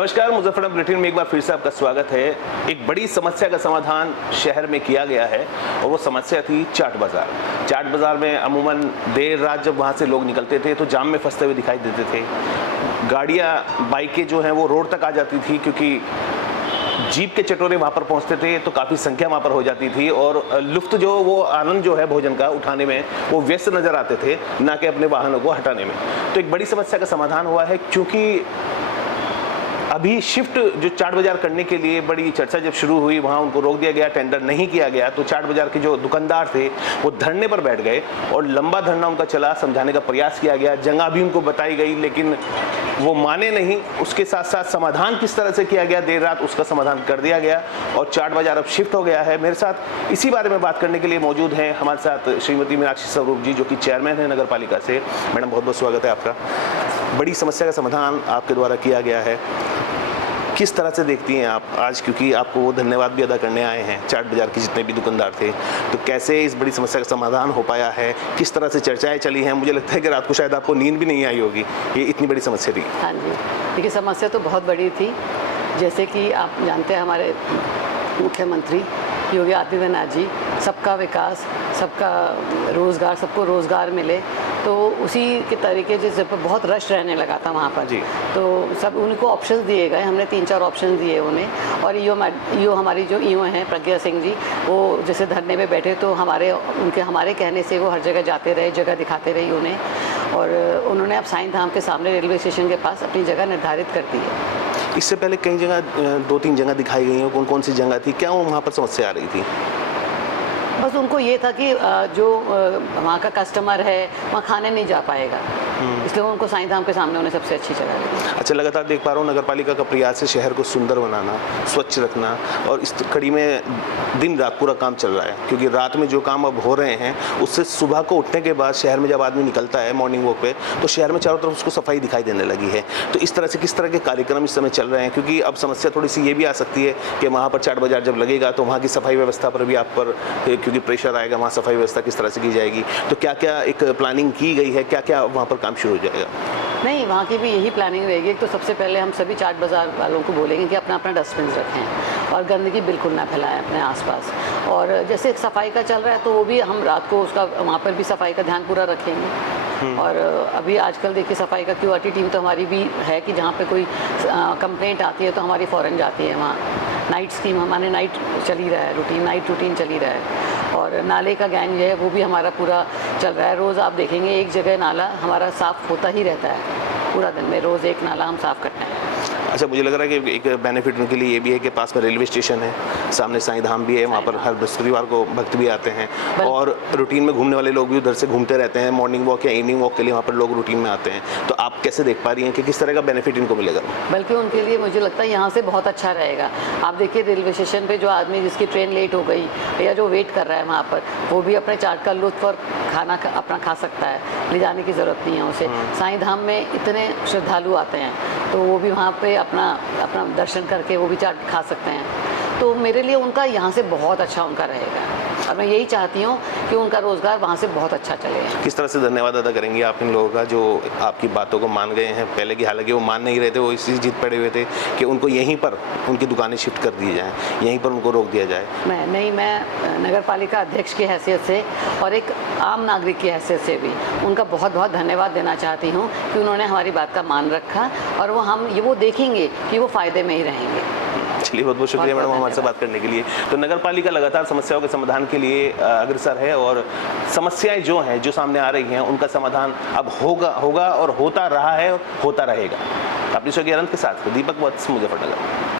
नमस्कार, मुजफ्फरनगर बुलेटिन में एक बार फिर से आपका स्वागत है। एक बड़ी समस्या का समाधान शहर में किया गया है और वो समस्या थी चाट बाजार। चाट बाजार में अमूमन देर रात जब वहाँ से लोग निकलते थे तो जाम में फंसते हुए दिखाई देते थे। गाड़ियाँ, बाइकें जो हैं वो रोड तक आ जाती थी क्योंकि जीप के चटोरे वहाँ पर पहुँचते थे तो काफ़ी संख्या वहाँ पर हो जाती थी और लुफ्त जो वो आनंद जो है भोजन का उठाने में वो व्यस्त नज़र आते थे, ना कि अपने वाहनों को हटाने में। तो एक बड़ी समस्या का समाधान हुआ है क्योंकि अभी शिफ्ट जो चाट बाजार करने के लिए बड़ी चर्चा जब शुरू हुई, वहाँ उनको रोक दिया गया, टेंडर नहीं किया गया, तो चाट बाजार के जो दुकानदार थे वो धरने पर बैठ गए और लंबा धरना उनका चला। समझाने का प्रयास किया गया, जगह भी उनको बताई गई, लेकिन वो माने नहीं। उसके साथ साथ समाधान किस तरह से किया गया, देर रात उसका समाधान कर दिया गया और चाट बाजार अब शिफ्ट हो गया है। मेरे साथ इसी बारे में बात करने के लिए मौजूद हैं हमारे साथ श्रीमती मीनाक्षी स्वरूप जी, जो कि चेयरमैन है नगर पालिका से। मैडम, बहुत बहुत स्वागत है आपका। बड़ी समस्या का समाधान आपके द्वारा किया गया है, किस तरह से देखती हैं आप आज, क्योंकि आपको वो धन्यवाद भी अदा करने आए हैं चाट बाजार के जितने भी दुकानदार थे, तो कैसे इस बड़ी समस्या का समाधान हो पाया है, किस तरह से चर्चाएं चली हैं? मुझे लगता है कि रात को शायद आपको नींद भी नहीं आई होगी, ये इतनी बड़ी समस्या थी। हाँ जी, देखिए समस्या तो बहुत बड़ी थी। जैसे कि आप जानते हैं हमारे मुख्यमंत्री योगी आदित्यनाथ जी, सबका विकास, सबका रोज़गार, सबको रोज़गार मिले, तो उसी के तरीके से बहुत रश रहने लगा था वहाँ पर जी। तो सब उनको ऑप्शंस दिए गए, हमने 3-4 ऑप्शन दिए उन्हें। और ईओ हमारी जो ईओ हैं प्रज्ञा सिंह जी, वो जैसे धरने में बैठे तो हमारे कहने से वो हर जगह जाते रहे, जगह दिखाते रही उन्हें, और उन्होंने अब साईं धाम के सामने रेलवे स्टेशन के पास अपनी जगह निर्धारित कर दी है। इससे पहले कई जगह 2-3 जगह दिखाई गई हैं, कौन कौन सी जगह थी, क्या वहाँ पर समस्या आ रही थी? बस उनको ये था कि जो वहाँ का कस्टमर है वहाँ खाने नहीं जा पाएगा, इसलिए उनको साईं धाम के सामने उन्हें सबसे अच्छी जगह लगी। अच्छा, लगातार देख पा रहा हूँ नगर पालिका का प्रयास है शहर को सुंदर बनाना, स्वच्छ रखना, और इस कड़ी में दिन रात पूरा काम चल रहा है, क्योंकि रात में जो काम अब हो रहे हैं उससे सुबह को उठने के बाद शहर में जब आदमी निकलता है मॉर्निंग वॉक पे, तो शहर में चारों तरफ उसको सफाई दिखाई देने लगी है। तो इस तरह से किस तरह के कार्यक्रम इस समय चल रहे हैं, क्योंकि अब समस्या थोड़ी सी ये भी आ सकती है कि वहाँ पर चाट बाजार जब लगेगा तो वहाँ की सफाई व्यवस्था पर भी आप पर क्योंकि प्रेशर आएगा, वहाँ सफाई व्यवस्था किस तरह से की जाएगी, तो क्या क्या एक प्लानिंग की गई है, क्या क्या वहाँ पर काम शुरू हो जाएगा? नहीं, वहाँ की भी यही प्लानिंग रहेगी। तो सबसे पहले हम सभी चाट बाज़ार वालों को बोलेंगे कि अपना अपना डस्टबिन रखें और गंदगी बिल्कुल ना फैलाएं अपने आसपास। और जैसे सफाई का चल रहा है तो वो भी हम रात को उसका वहाँ पर भी सफाई का ध्यान पूरा रखेंगे। और अभी आजकल देखिए सफाई का क्यूआरटी टीम तो हमारी भी है कि जहाँ पे कोई कंप्लेंट आती है तो हमारी फ़ौरन जाती है वहाँ। नाइट स्कीम हमारे नाइट चली रहा है, नाइट रूटीन चली रहा है। और नाले का गैंग जो है वो भी हमारा पूरा चल रहा है। रोज़ आप देखेंगे एक जगह नाला हमारा साफ़ होता ही रहता है, पूरा दिन में रोज़ एक नाला हम साफ़ करते हैं। अच्छा, मुझे लग रहा है कि एक बेनिफिट उनके लिए ये भी है कि पास में रेलवे स्टेशन है, सामने साईं धाम भी है, वहाँ पर हर बृहस्पतिवार को भक्त भी आते हैं और रूटीन में घूमने वाले लोग भी उधर से घूमते रहते हैं। मॉर्निंग वॉक या इवनिंग वॉक के लिए वहाँ पर लोग रूटीन में आते हैं। तो आप कैसे देख पा रही हैं कि किस तरह का बेनिफिट इनको मिलेगा? बल्कि उनके लिए मुझे लगता है यहाँ से बहुत अच्छा रहेगा। आप देखिए रेलवे स्टेशन पर जो आदमी जिसकी ट्रेन लेट हो गई या जो वेट कर रहा है वहाँ पर, वो भी अपने चाट का लुत्फ़ और खाना अपना खा सकता है, ले जाने की ज़रूरत नहीं है उसे। साईं धाम में इतने श्रद्धालु आते हैं तो वो भी वहाँ पे अपना दर्शन करके वो भी चाट खा सकते हैं। तो मेरे लिए उनका यहाँ से बहुत अच्छा उनका रहेगा और मैं यही चाहती हूँ कि उनका रोज़गार वहाँ से बहुत अच्छा चले। किस तरह से धन्यवाद अदा करेंगे आप इन लोगों का जो आपकी बातों को मान गए हैं पहले की, हालांकि वो मान नहीं रहे थे, वो इसी जिद पड़े हुए थे कि उनको यहीं पर उनकी दुकानें शिफ्ट कर दी जाएँ, यहीं पर उनको रोक दिया जाए? मैं नगर पालिका अध्यक्ष की हैसियत से और एक आम नागरिक की हैसियत से भी उनका बहुत बहुत धन्यवाद देना चाहती हूँ कि उन्होंने हमारी बात का मान रखा और वो देखेंगे कि वो फ़ायदे में ही रहेंगे। चलिए, बहुत बहुत शुक्रिया मैडम हमारे से बात करने के लिए। तो नगर पालिका लगातार समस्याओं के समाधान के लिए अग्रसर है और समस्याएं जो हैं, जो सामने आ रही हैं, उनका समाधान अब होगा और होता रहा है और होता रहेगा। अपनी शो के अनंत के साथ दीपक वत्स, मुजफ्फरनगर।